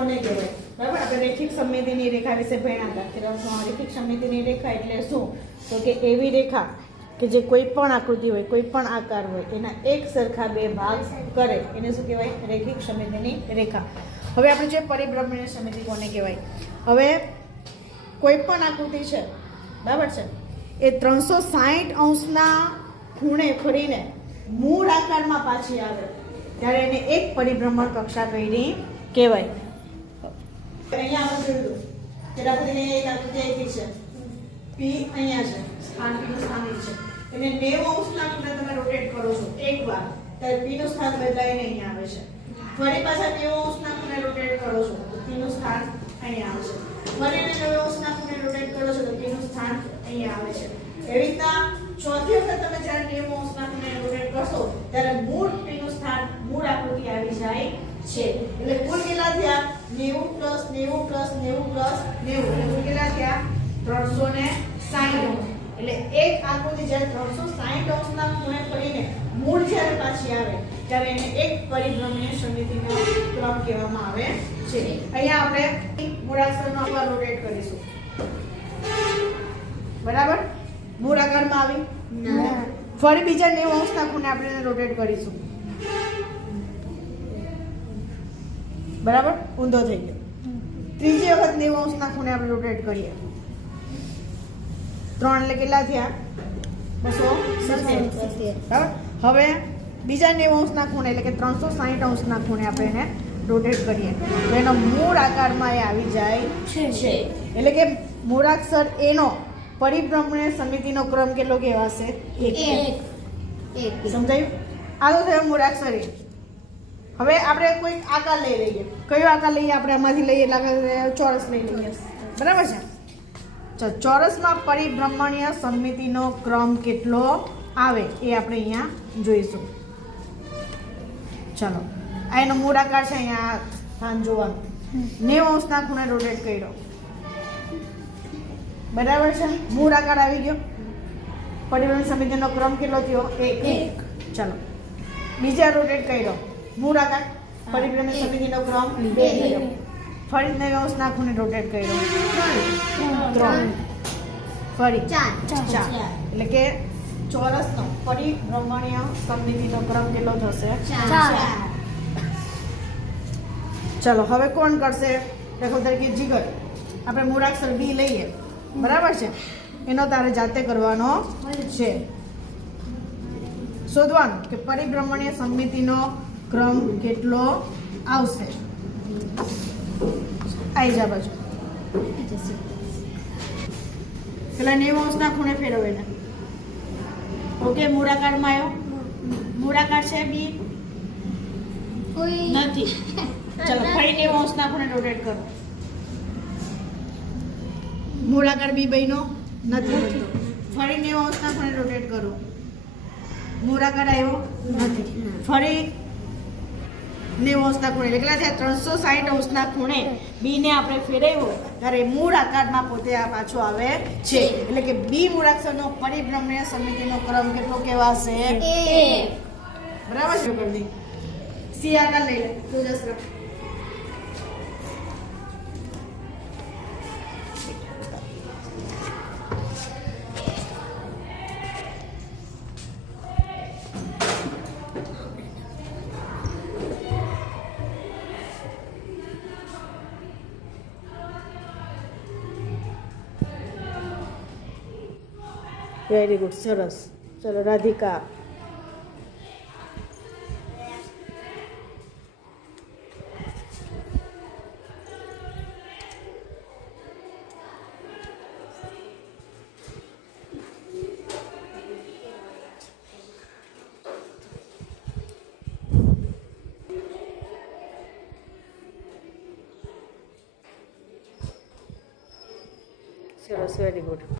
કોને કહેવાય? બરાબર, આપણે રેખિક સમમિતિની રેખા વિશે ભણ્યા હતા. રેખિક સમમિતિની રેખા એટલે શું? તો કે એવી રેખા કે જે કોઈ પણ આકૃતિ હોય, કોઈ પણ આકાર હોય, એના એક સરખા બે ભાગ કરે એને શું કહેવાય? રેખિક સમમિતિની રેખા. હવે આપણે જે પરિભ્રમણીય સમમિતિ કોને કહેવાય? હવે કોઈ પણ આકૃતિ છે, બરાબર છે, એ 360 અંશના ખૂણે ફરીને મૂળ આકારમાં પાછી આવે ત્યારે એને એક પરિભ્રમણ કક્ષા કઈ કહેવાય. અહીંયા આપણે જોયું કે આપણે એક આકૃતિ આપી છે, P અહીંયા છે, સ્થાન P નું સ્થાન છે, એને 90 અંશના ખૂણે તમે રોટેટ કરો છો એકવાર ત્યારે P નું સ્થાન બદલાઈને અહીંયા આવે છે. ફરી પાછા 90 અંશના ખૂણે રોટેટ કરો છો તો P નું સ્થાન અહીંયા આવે છે. ફરી એને 90 અંશના ખૂણે રોટેટ કરો છો તો P નું સ્થાન અહીંયા આવે છે. એવી રીતના ચોથી વખત તમે જ્યારે 90 અંશના ખૂણે રોટેટ કરશો ત્યારે મૂળ P નું સ્થાન મૂળ આકૃતિ આવી જાય છે. એટલે કુલ કેટલા થયા? 90 + 90 + 90 + 90 એટલે કુલ કેટલા થયા? 360 અંશ. એટલે એક આકૃતિ જ્યારે 360 અંશના ખૂણે ફરીને મૂળ જ્યારે પાછી આવે ત્યારે એને એક પરિભ્રમણીય સમમિતિનો ક્રમ કહેવામાં આવે છે. અહીંયા આપણે મૂળાક્ષરનો આકાર રોટેટ કરીશું. બરાબર, મૂળ આકારમાં આવી. ફરી બીજા 90 અંશના ખૂણે આપણે એને રોટેટ કરીશું. બરાબર, ઊંધો થઈ ગયો. ત્રીજી વખત 90 અંશના ખૂણે આપણે રોટેટ કરીએ. 3 એટલે કેટલા થયા? 270. બરાબર, હવે બીજા 90 અંશના ખૂણે એટલે કે 360 અંશના ખૂણે આપણે એને રોટેટ કરીએ તો એનો મૂળ આકારમાં એ આવી જાય છે. એટલે કે મૂળાક્ષર એનો પરિભ્રમણીય સમમિતિનો ક્રમ કેટલો કહેવાશે? 1. સમજાયું? આ તો થયો મૂળાક્ષર એ. હવે આપણે કોઈ આકાર લઈ લઈએ. કયો આકાર લઈએ? આપણે આમાંથી લઈએ એટલે ચોરસ લઈ લઈએ. બરાબર છે? ચાલો, ચોરસમાં પરિભ્રમણીય સમમિતિનો ક્રમ કેટલો આવે એ આપણે અહીંયા જોઈશું. ચાલો, આ એનો મૂળ આકાર છે. અહીંયા સ્થાન જોવાનું. 90 અંશના ખૂણે રોટેટ કર્યો. બરાબર છે? મૂળ આકાર આવી ગયો. પરિભ્રમણ સમમિતિનો ક્રમ કેટલો થયો? 1. ચાલો, બીજા રોટેટ કર્યો. મૂળ આકાર પરિભ્રમણ સમમિતિનો ક્રમ 2 થયો. ફરી 90 અંશના ખૂણે રોટેટ કર્યો. 3. ફરી 4. એટલે કે ચોરસનો પરિભ્રમણીય સમમિતિનો ક્રમ કેટલો થશે? 4. ચલો, હવે કોણ કરશે? દાખલા તરીકે જીગર. આપણે મૂળાક્ષર B લઈએ. બરાબર છે? એનો તારે જાતે કરવાનો છે. શોધવાનું કે પરિભ્રમણીય સમમિતિનો ક્રમ કેટલો આવશે. આવી જા બાજુ. પેલા 90 અંશના ખૂણે ફેરવો એને. ઓકે, મૂળાકારમાં આવ્યો. મૂળાકાર છે B? નથી. ચલો, ફરી 90 અંશના ખૂણે રોટેટ કરો. મૂળાકાર B બન્યો? નથી. ફરી 90 અંશના ખૂણે રોટેટ કરો. મૂળાકાર આવ્યો? નથી. ફરી 90 અંશના ખૂણે કેટલા થયા? 360 અંશના ખૂણે B ને આપણે ફેરવ્યો ત્યારે મૂળ આકારમાં પોતે આ પાછો આવે છે. એટલે કે B મૂળાક્ષરનો પરિભ્રમણીય સમમિતિનો ક્રમ કેટલો કહેવાશે? 1. બરાબર છે? કરી દે. C આકાર લઈ લે. તેજસ્વી. વેરી ગુડ, સરસ. ચલો, રાધિકા. સરસ, વેરી ગુડ.